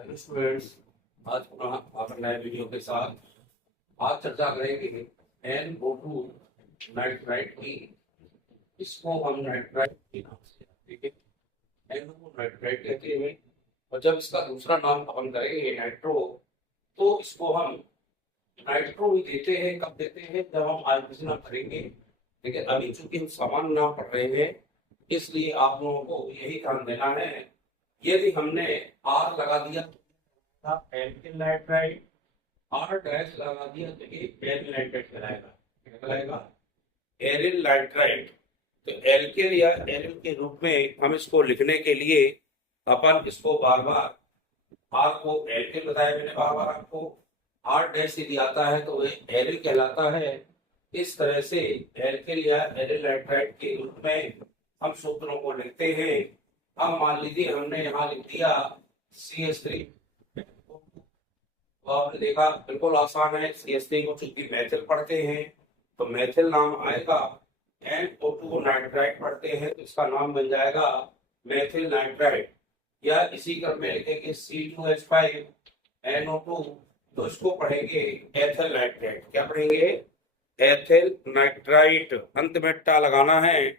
Hello students. आज पुनः आप नए वीडियो के साथ आज चर्चा करेंगे NO2 नाइट्राइट की। इसको हम नाइट्राइट के नाम से जानते हैं, NO2 नाइट्राइट कहते हैं। और जब इसका दूसरा नाम अपन करेंगे नाइट्रो, तो इसको हम नाइट्रो ही देते हैं। कब देते हैं? जब हम आइसोटोप करेंगे। लेकिन अभी चूंकि हम सामान्य नाम पढ़ रहे हैं, इसलिए आप लोगों को यही ध्यान देना है। यदि हमने आर लगा दिया था एल्किल नाइट्राइड, आर डैश लगा दिया तो ये एरिल नाइट्राइड कहलाएगा। क्या कहलाएगा? Aryl nitride. तो एल्किल या एरिल के रूप में हम इसको लिखने के लिए अपन इसको बार बार आर को एल्किल बताया मैंने बार बार आपको। आर डैश यदि आता है तो वह एरिल कहलाता है। इस तरह से एल्किल या एरिल नाइट्राइड के रूप में हम सूत्रों को लिखते हैं। अब मान लीजिए हमने यहाँ लिख दिया CH3, तो आपने देखा बिल्कुल आसान है। CH3 को चूंकि मैथिल पढ़ते हैं तो मैथिल नाम आएगा। NO2 नाइट्राइड पढ़ते हैं तो इसका नाम बन जाएगा मैथिल नाइट्राइड। या इसी क्रम में लिखेंगे C2H5 NO2, तो इसको पढ़ेंगे एथिल नाइट्राइड। क्या पढ़ेंगे? Ethyl nitride. अंत में टा लगाना है,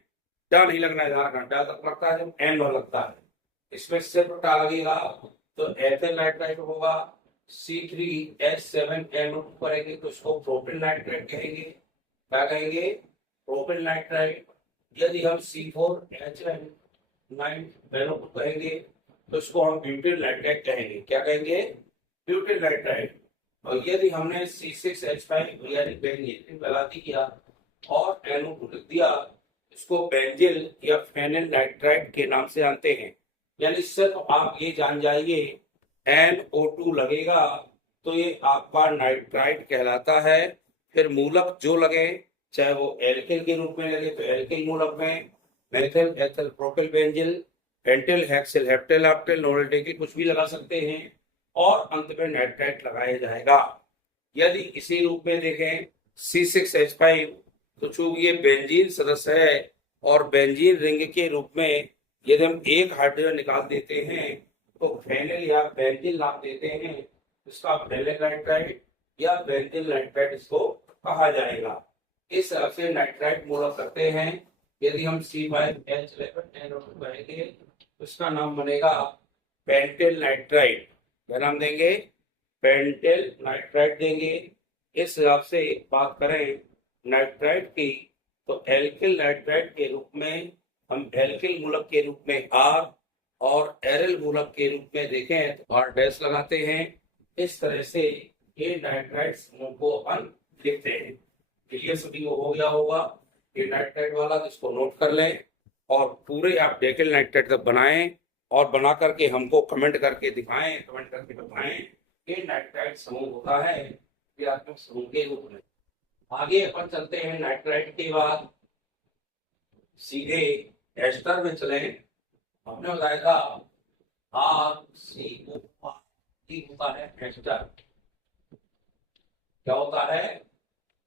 टा नहीं लगना है। टा तक लगता है जब एन भर लगता है, इसमें सिर्फ टा लगेगा तो एथिल नाइट्राइड होगा। C3H7NO2 करेंगे तो इसको प्रोपिल नाइट्राइड कहेंगे। क्या कहेंगे? Propyl nitride. यदि हम C4H9NO2 कहेंगे तो इसको हम ब्यूटिल नाइट्राइड कहेंगे। क्या कहेंगे? Butyl nitride. और यदि हमने C6H5 यानी बेंजीन लगा दिया और NO2 लिख दिया, इसको बेंजिल या फेनिल नाइट्राइड के नाम से जानते हैं। यानी सिर्फ आप ये जान जाइए NO2 लगेगा तो ये आपका नाइट्राइड कहलाता है। फिर मूलक जो लगे, चाहे वो एल्किल के रूप में लगे तो एल्किल मूलक में methyl ethyl propyl benzyl pentyl hexyl heptyl octyl nonyl कुछ भी लगा सकते हैं और अंत में नाइट्राइड लगाया जाएगा। यदि इसी रूप में देखें C6H5, तो चूंकि ये बेंजीन सदस्य है और बेंजीन रिंग के रूप में यदि हम एक हाइड्रोजन निकाल देते हैं तो फेनिल या बेंजीन नाम देते हैं। इसका फेनिल नाइट्राइड या बेंजील नाइट्राइड इसको कहा जाएगा। इस तरह से नाइट्राइड मूलक करते हैं। यदि हम C5H11NO2 कहेंगे तो इसका नाम बनेगा पेंटिल नाइट्राइड। क्या नाम देंगे? पेंटिल नाइट्राइड देंगे। इस हिसाब से बात करें नाइट्राइड की, तो एल्किल नाइट्राइड के रूप में हम एल्किल मूलक के रूप में आर और एरिल मूलक के रूप में देखें तो आर डैश लगाते हैं। इस तरह से ये नाइट्राइड समूह को अपन लिखते हैं। तो ये सभी को हो गया होगा ये नाइट्राइड वाला, जिसको नोट कर लें और पूरे आप डेकिल नाइट्राइड तक बनाएं और बना करके हमको कमेंट करके दिखाएं, कमेंट करके बताएं कि नाइट्राइड समूह होता है क्रियात्मक समूह के रूप में। आगे अपन चलते हैं नाइट्राइड के बाद सीधे एस्टर में चले। हमने बताया था RCOR होता है एस्टर। क्या होता है?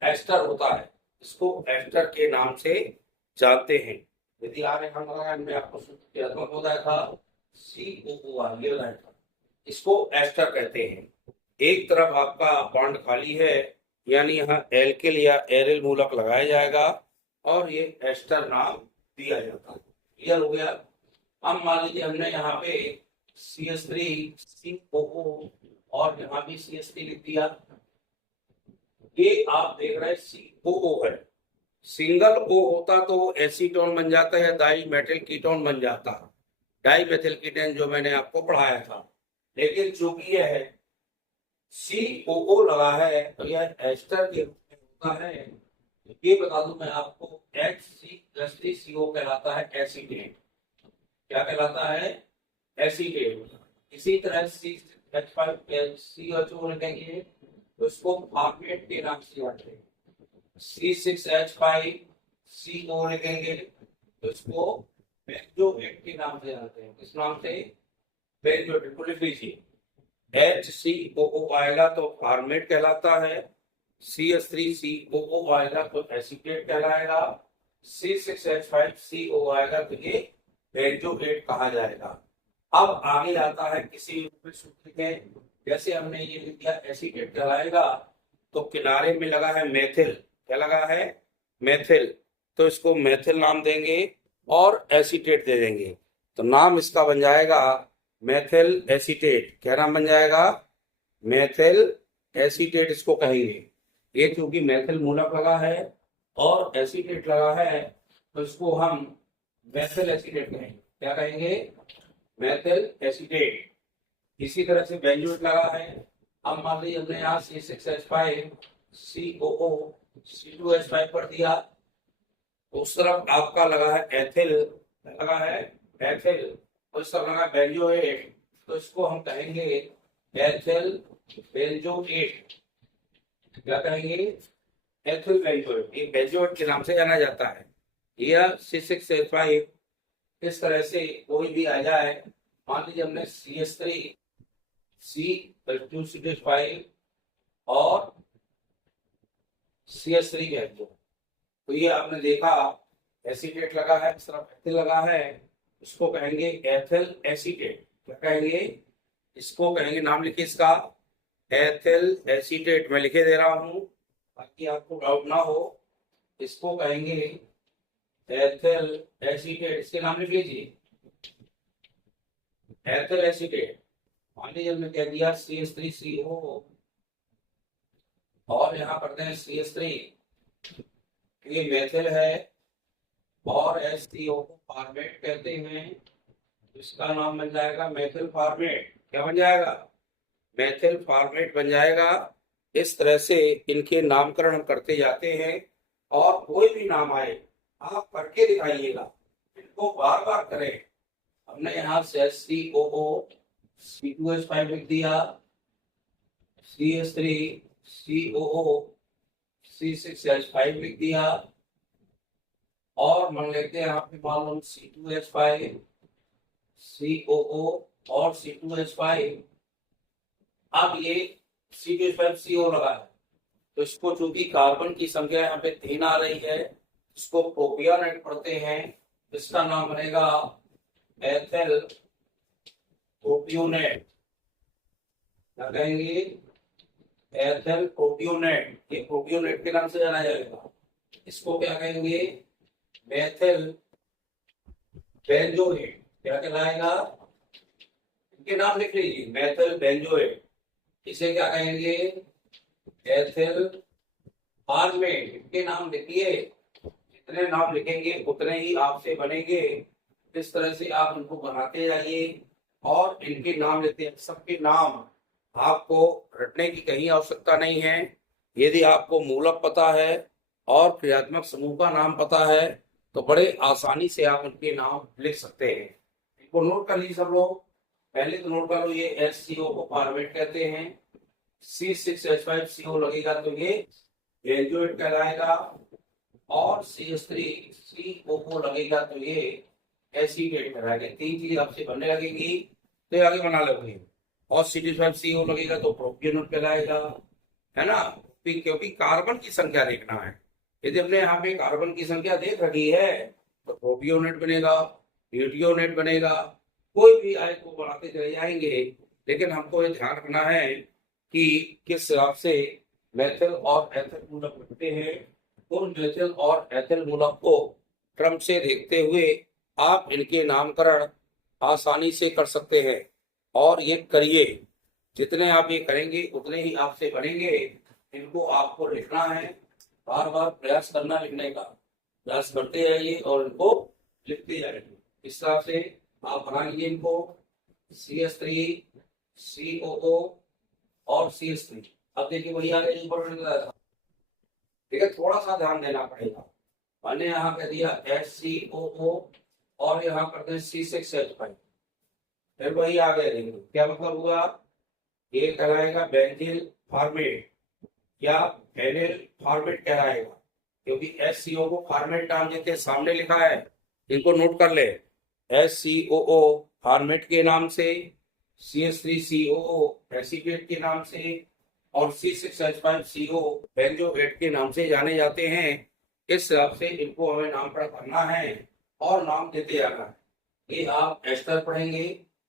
एस्टर होता है। इसको एस्टर के नाम से जानते हैं। यदि आगे हम मैं आपको सूत्रात्मक बताया था COOR, ये बताया था। इसको एस्टर कहते हैं। एक तरफ आपका बॉन्ड खाली है, यानी यहाँ एल्किल या एरिल मूलक लगाया जाएगा और ये एस्टर नाम दिया जाता है। क्लियर हो गया? अब मान लीजिए हमने यहाँ पे CH3 COO और यहाँ भी CH3 लिख दिया। ये आप देख रहे हैं COO है। सिंगल O होता तो एसीटोन बन जाता है या डाई मेथिल कीटोन बन जाता। डाई मेथिल कीटोन जो मैंने आपको पढ़ाया था। लेकिन चूंकि यह है COO लगा है तो यह एस्टर के रूप में होता है। ये बता दूं मैं आपको HCl3CO कहलाता है एसीटेट। क्या कहलाता है? एसीटेट। इसी तरह C5CH2 लिखेंगे तो इसको फॉर्मेट के नाम से जानते हैं। C6H5CO लिखेंगे तो इसको बेंजोएट के नाम से जानते हैं। किस नाम से? बेंजोएट। लिख लीजिए HCOO आएगा तो फॉर्मेट कहलाता है। CH3COO आएगा तो एसीटेट कहलाएगा। C6H5CO आएगा तो ये बेंजोएट कहा जाएगा। अब आगे आता है किसी रूप में सूत्र के, जैसे हमने ये लिख दिया एसीटेट कहलाएगा, तो किनारे में लगा है मेथिल, क्या लगा है, मेथिल, तो इसको मेथिल नाम देंगे और एसीटेट दे देंगे, तो नाम इसका बन जाएगा मेथिल एसीटेट। क्या नाम बन जाएगा, मेथिल एसीटेट इसको कहेंगे। ये क्योंकि मेथिल मूलक लगा है और एसीटेट लगा है, तो इसको हम मेथिल एसीटेट कहेंगे। क्या कहेंगे, मेथिल एसीटेट। इसी तरह से बेंजोएट लगा है, अब मान लीजिए हमने यहाँ C6H5 COO C2H5 पर दिया, तो उस तरफ आपका लगा है एथिल, लगा है एथिल, उस तरफ लगा बेंजोएट, तो इसको हम कहेंगे एथिल बेंजोएट। क्या कहेंगे, एथिल बेंजोएट, ये बेंजोएट के नाम से जाना जाता है। यह C6H5 इस तरह से कोई भी आ जाए, मान लीजिए हमने CH3 C2CH5 और CH3 कह दो, तो ये आपने देखा एसीटेट लगा है, इस तरफ एथिल लगा है, इसको कहेंगे एथिल एसीटेट। क्या कहेंगे, इसको कहेंगे, नाम लिखिए इसका एथिल एसीटेट, मैं लिखे दे रहा हूं ताकि आपको डाउट ना हो। इसको कहेंगे एथिल एसीटेट, इसके नाम लिख लीजिए एथिल एसीटेट। मान लीजिए हमने कह दिया CH3CO और यहाँ करते हैं CH3, ये मेथिल है और HCO को फॉर्मेट कहते हैं, इसका नाम बन जाएगा मेथिल फॉर्मेट। क्या बन जाएगा, मेथिल फॉर्मेट बन जाएगा। इस तरह से इनके नामकरण हम करते जाते हैं, और कोई भी नाम आए आप करके दिखाइएगा, इनको बार बार करें। हमने यहाँ से COO C2H5 लिख दिया, CH3 COO C6H5 लिख दिया, और मान लेते हैं यहाँ पे मान लो C2H5 COO और C2H5। अब ये C2H5 CO लगा है, तो इसको चूंकि कार्बन की संख्या यहाँ पे 3 आ रही है, इसको प्रोपियोनेट पढ़ते हैं, इसका नाम बनेगा एथिल प्रोपियोनेट। क्या कहेंगे, एथिल प्रोपियोनेट, ये प्रोपियोनेट के नाम से जाना जाएगा। इसको क्या कहेंगे, मेथिल बेंजोएट। क्या कहलाएगा, इनके नाम लिख लीजिए, मेथिल बेंजोएट। इसे क्या कहेंगे, एथिल फॉर्मेट। इनके नाम लिखिए, जितने नाम लिखेंगे उतने ही आपसे बनेंगे। इस तरह से आप इनको बनाते जाइए और इनके नाम लेते हैं। सबके नाम आपको रटने की कहीं आवश्यकता नहीं है। यदि आपको मूलक पता है और क्रियात्मक समूह का नाम पता है, तो बड़े आसानी से आप उनके नाम लिख सकते हैं। इनको नोट कर लीजिए सब लोग। पहले तो नोट कर लो, ये HCO को फॉर्मेट कहते हैं, C6H5CO लगेगा तो ये बेंजोएट कहलाएगा, और CH3CO लगेगा तो ये एसीटेट कहलाएगा। 3 चीजें आपसे बनने लगेगी तो आगे बना लोगे। और C2H5CO लगेगा तो प्रोपियोनेट कहलाएगा, है ना, क्योंकि कार्बन की संख्या देखना है। यदि हमने यहाँ पे कार्बन की संख्या देख रखी है तो प्रोपियोनेट बनेगा, ब्यूटियोनेट बनेगा, कोई भी आए को बढ़ाते चले जाएंगे। लेकिन हमको ये ध्यान रखना है कि किस हिसाब से मेथिल और एथिल मूलक बनते हैं। उन मेथिल और एथिल मूलक को क्रम से देखते हुए आप इनके नामकरण आसानी से कर सकते हैं, और ये करिए। जितने आप ये करेंगे उतने ही आपसे बनेंगे। इनको आपको लिखना है, बार बार प्रयास करना, लिखने का प्रयास करते जाइए और इनको लिखते जाइए। इस तरह से आप बना लीजिए इनको, CH3 COO और CH3। अब देखिए वही आगे ऊपर, ठीक है, थोड़ा सा ध्यान देना पड़ेगा। मैंने यहाँ कह दिया HCOO और यहाँ कर दें C6H5, फिर वही आ गए। देखिए क्या मतलब हुआ, ये कहलाएगा बेंजील फॉर्मेट या फेनिल फॉर्मेट कहलाएगा, क्योंकि HCO को फॉर्मेट नाम देते सामने लिखा है। इनको नोट कर ले, HCOO फॉर्मेट के नाम से, CH3COO एसीटेट के नाम से, और C6H5CO बेंजोएट के नाम से जाने जाते हैं। इस हिसाब से इनको हमें नामकरण करना है और नाम देते जाना है। ये आप एस्टर पढ़ेंगे,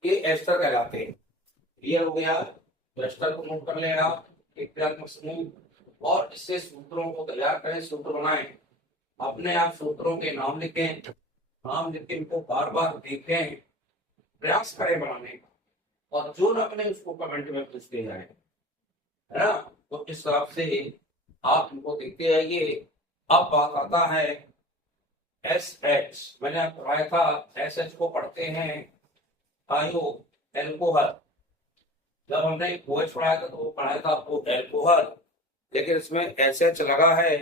ये एस्टर कहलाते हैं। क्लियर हो गया? तो एस्टर को नोट कर लेगा, एक क्रियात्मक समूह। और इससे सूत्रों को तैयार करें, सूत्र बनाएं, अपने आप सूत्रों के नाम लिखें, नाम लिख के इनको बार बार देखें, प्रयास करें बनाने का, और जो न बने उसको कमेंट में पूछते जाए, है ना। तो इस तरह से आप इनको देखते जाइए। अब बात आता है एस एच। मैंने आपको पढ़ाया था एस एच को पढ़ते हैं थायो एल्कोहल। जब हमने OH पढ़ाया था तो वो पढ़ाया था आपको एल्कोहल, लेकिन इसमें एस एच लगा है,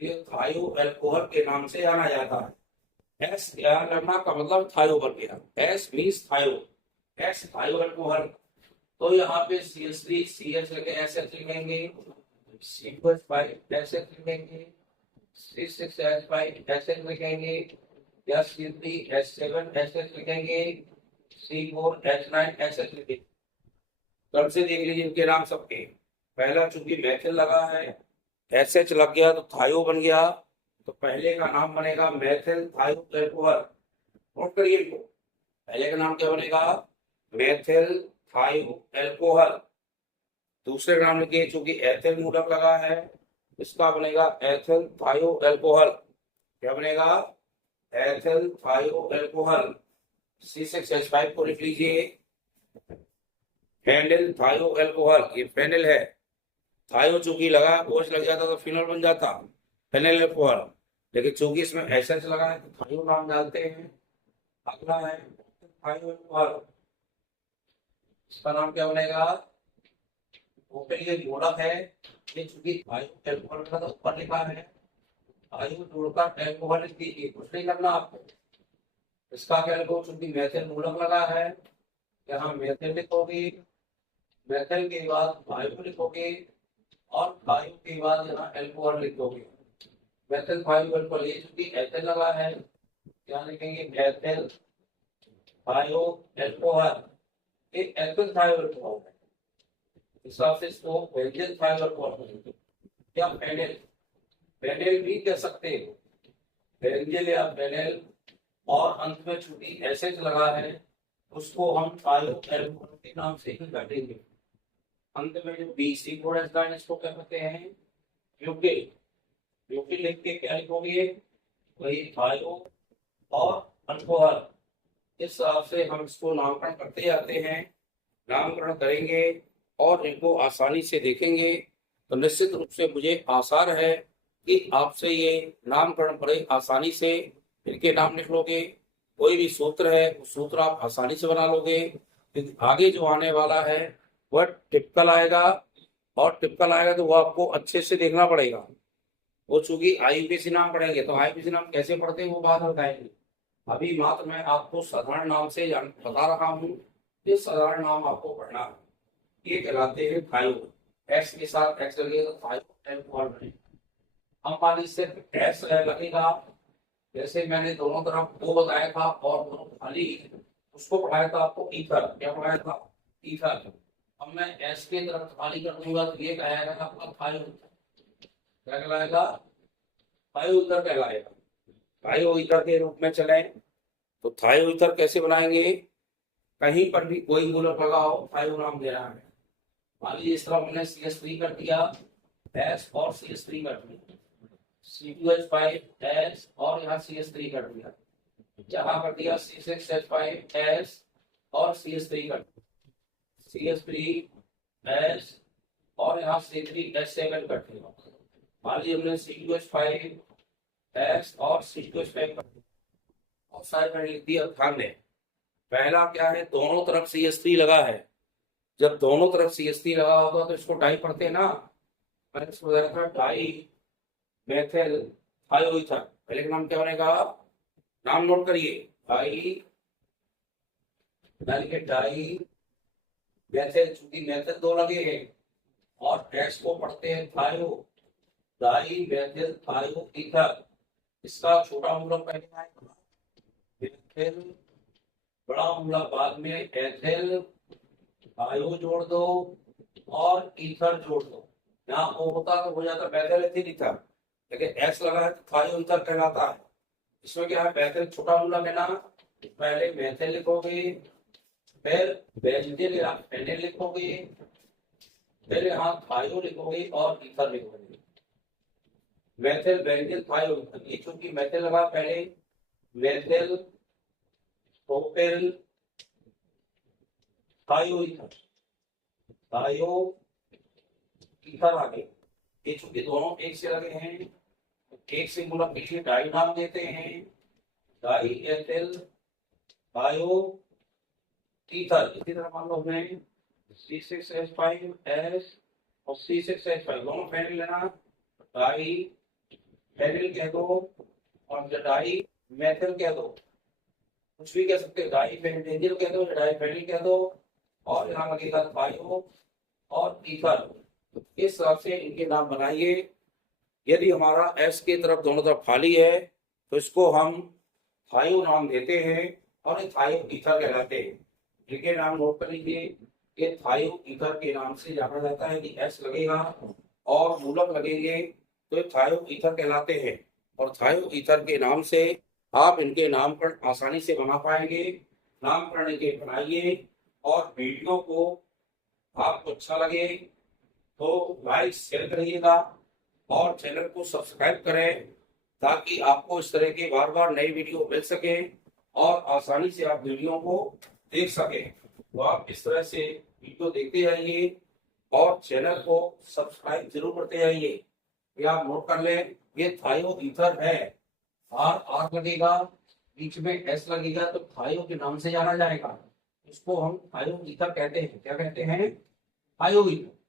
ये थायो एल्कोहल के नाम से जाना जाता है। एस याद रखना का मतलब थायो बन गया, एस मीन्स थायो, एस थायो एल्कोहल। तो यहाँ पे CH3 CH लिखे SH लिखेंगे, C2H5 SH लिखेंगे, C6H5 SH लिखेंगे, या C3H7 SH लिखेंगे, C4H9 SH लिखेंगे। कल से देख लीजिए इनके नाम सबके। पहला चूंकि मैथिल लगा है, SH लग गया तो थायो बन गया, तो पहले का नाम बनेगा मैथिल थायो एल्कोहल। नोट करिए इनको, पहले का नाम क्या बनेगा? मैथिल थायो एल्कोहल। दूसरे का नाम लिखिए, चूंकि एथिल मूलक लगा है, इसका बनेगा एथिल थायो एल्कोहल। क्या बनेगा? एथिल थायो एल्कोहल। C6H5 को लिख लीजिए फेनिल थायो एल्कोहल, ये फेनिल है। थायो चूंकि लगा, OH लग जाता तो फिनोल बन जाता, फेनिल एल्कोहल, लेकिन चूंकि इसमें SH लगा है तो थायो नाम डालते हैं। अगला है थायो एल्कोहल, इसका नाम क्या बनेगा? वो के लिए जोड़ा है, ये चूंकि थायो एल्कोहल का तो ऊपर लिखा है, थायो जोड़कर एल्कोहल लिख दीजिए, कुछ नहीं करना आपको। इसका क्या लिखो? चूंकि मैथिल मूलक लगा है, यहाँ मैथिल लिखोगे, मैथिल के बाद थायो लिखोगे, और थायो के बाद यहाँ एल्कोहल लिखोगे। मैथिल थायो एल्कोहल, ये चूंकि एथिल लगा है, क्या लिखेंगे? एथिल थायो एल्कोहल, ये एथिल थायो एल्कोहल है। इस हिसाब से इसको बेंजीन थायो एल्कोहल या फेनिल, फेनिल भी कह सकते हो, बेंजीन या फेनिल। और अंत में चूंकि एसएच लगा है, उसको हम थायो एल्कोहल के नाम से ही काटेंगे। अंत में जो BC4H9 इसको क्या कहते हैं? ब्यूटिल। ब्यूटिल लिख के क्या लिखोगे? वही थायो और अल्कोहल। इस हिसाब से हम इसको नामकरण करते जाते हैं, नामकरण करेंगे और इनको आसानी से देखेंगे, तो निश्चित रूप से मुझे आसार है कि आपसे ये नामकरण बड़े आसानी से इनके नाम लिख लोगे। कोई भी सूत्र है उस सूत्र आप आसानी से बना लोगे। आगे जो आने वाला है वह टिपिकल आएगा, और टिपिकल आएगा तो वो आपको अच्छे से देखना पड़ेगा। वो चूंकि IUPAC नाम पढ़ेंगे तो IUPAC नाम कैसे पढ़ते हैं वो बात बताएंगे। अभी मात्र मैं आपको साधारण नाम से बता रहा हूँ, ये साधारण नाम आपको पढ़ना है। ये कहलाते हैं थायो, S के साथ X लगेगा तो थायो एल्कोहल बनेगा। हम मान लीजिए सिर्फ S लगेगा, जैसे मैंने दोनों तरफ दो बताया था और दोनों खाली, उसको पढ़ाया था आपको ईथर। क्या पढ़ाया था? ईथर। अब मैं S की तरफ खाली कर दूंगा तो ये कहलाएगा आपका थायो। क्या कहलाएगा? थायो ईथर कहलाएगा। थायो ईथर के रूप में चले तो थायो ईथर कैसे बनाएंगे? कहीं पर भी कोई मूलक लगाओ, थायो नाम देना है। मान लीजिए इस तरह मैंने CH3 कर दिया, S और CH3 कर दिया, C2H5 S और यहाँ CH3 कर दिया, जहां कर दिया C6H5 S और CH3 कर दिया, CH3 S और यहाँ C3H7 कर दिया। मान लीजिए हमने C2H5 S और C2H5 कर दिया, और साइड में लिख दिया। ध्यान दें, पहला क्या है? दोनों तरफ CH3 लगा है। जब दोनों तरफ CH3 लगा होगा तो इसको डाई पढ़ते हैं ना, मैंने इसको बताया था डाई मेथिल थायो ईथर। पहले का नाम क्या बनेगा? नाम नोट करिए, डाई डाई मेथिल, चूंकि मेथिल दो लगे हैं, और S को पढ़ते हैं थायो, डाई मेथिल थायो ईथर। इसका छोटा मूलक पहले आएगा मेथिल, बड़ा मूलक बाद में एथिल, थायो जोड़ दो और ईथर जोड़ दो। यहाँ O होता तो हो जाता मेथिल एथिल ईथर, लेकिन S लगा है तो थायो ईथर कहलाता है। इसमें क्या है? मेथिल छोटा मूलक है ना, पहले मेथिल लिखोगे, फिर बेंजीन या फेनिल लिखोगे, फिर यहाँ थायो लिखोगे और ईथर लिखोगे। मेथिल बेंजील थायो ईथर, ये चूंकि मेथिल लगा पहले, मेथिल प्रोपिल थायो ईथर, थायो ईथर आ गए। ये चूंकि दोनों एक से लगे हैं, एक से मतलब पीछे डाई नाम देते हैं, डाई एथिल थायो ईथर। इसी तरह मान लो हमें C6H5S और C6H5 दोनों फेनिल लेना, डाई फेनिल कह दो और डाई मेथिल कह दो, कुछ भी कह सकते हो, डाई बेंजील कह दो, डाई फेनिल कह दो, और यहाँ लगेगा थायो और ईथर। इस तरह से इनके नाम बनाइए। यदि हमारा एस की तरफ दोनों तरफ खाली है तो इसको हम थायो नाम देते हैं और ये थायो ईथर कहलाते हैं। इनके नाम नोट कर लीजिए, ये थायो ईथर के नाम से जाना जाता है कि एस लगेगा और मूलक लगेंगे तो ये थायो ईथर कहलाते हैं। और थायो ईथर के नाम से आप इनके नामकरण आसानी से बना पाएंगे। नामकरण इनके बनाइए और वीडियो को आपको अच्छा लगे तो लाइक शेयर करिएगा और चैनल को सब्सक्राइब करें ताकि आपको इस तरह के बार बार नई वीडियो मिल सके और आसानी से आप वीडियो को देख सकें। तो आप इस तरह से वीडियो देखते जाइए और चैनल को सब्सक्राइब जरूर करते जाइए। ये आप नोट कर लें, ये थायो ईथर है, आर लगेगा, बीच में एस लगेगा तो थायो के नाम से जाना जाएगा। इसको हम थायो ईथर कहते हैं। क्या कहते हैं? थायो ईथर।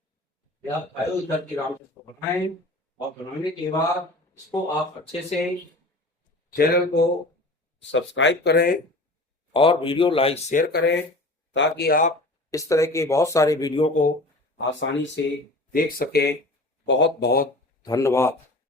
या थायो ईथर के नाम से इसको बनाएं और बनाने के बाद इसको आप अच्छे से चैनल को सब्सक्राइब करें और वीडियो लाइक शेयर करें ताकि आप इस तरह के बहुत सारे वीडियो को आसानी से देख सकें। बहुत बहुत धन्यवाद।